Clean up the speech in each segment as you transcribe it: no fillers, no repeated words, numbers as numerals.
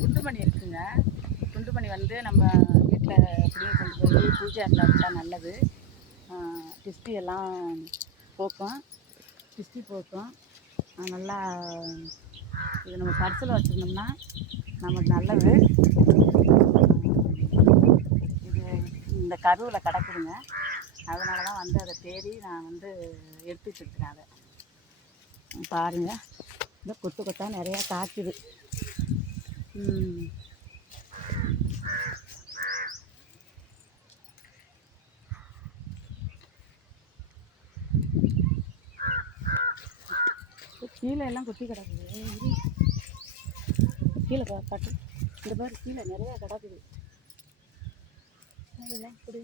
குண்டுமணி இருக்குங்க. குண்டுமணி வந்து நம்ம வீட்டில் அப்படியே கொண்டு போய் பூஜை அறையில் வச்சா நல்லது. டிஸ்டி எல்லாம் போக்கும், டிஸ்டி போக்கும். நல்லா இது நம்ம பர்ஸில் வச்சுருந்தோம்னா நமக்கு நல்லது. இது இந்த கருவில் கிடக்குதுங்க. அதனால தான் வந்து அதை தேடி நான் வந்து எடுத்து வச்சுருக்கிறேன். அதை பாருங்கள், இந்த கொத்து கொத்தாக நிறையா காய்க்குது. கீழே எல்லாம் கொட்டி கிடக்குது. கீழே காட்டு, இந்த மாதிரி கீழே நிறையா கிடக்குது. அதெல்லாம் இப்படி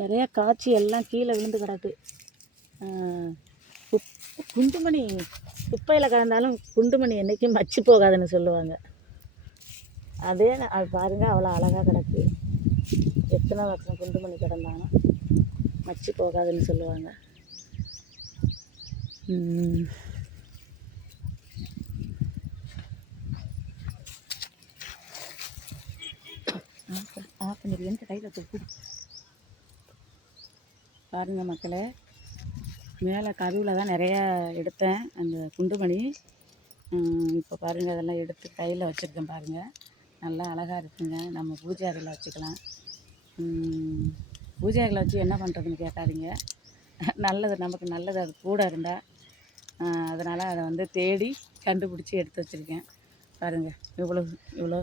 நிறையா காய்ச்சி எல்லாம் கீழே விழுந்து கிடக்கு. குண்டுமணி குப்பையில் கலந்தாலும் குண்டுமணி என்றைக்கும் மச்சு போகாதுன்னு சொல்லுவாங்க. அதே அது பாருங்கள், அவ்வளோ அழகாக கிடக்கு. எத்தனை வருஷம் குண்டுமணி கிடந்தாலும் மச்சு போகாதுன்னு சொல்லுவாங்க. எந்த கையில் தூக்கு பாருங்கள் மக்களே. மேலே கருவில் தான் நிறையா எடுத்தேன் அந்த குண்டுமணி. இப்போ பாருங்கள், அதெல்லாம் எடுத்து கையில் வச்சுருக்கேன். பாருங்கள், நல்லா அழகாக இருக்குங்க. நம்ம பூஜை அறையில் வச்சுக்கலாம். பூஜை அறையில் வச்சு என்ன பண்ணுறதுன்னு கேட்காதீங்க. நல்லது, நமக்கு நல்லது அது கூட இருந்தால். அதனால் அதை வந்து தேடி கண்டுபிடிச்சி எடுத்து வச்சுருக்கேன். பாருங்கள், இவ்வளோ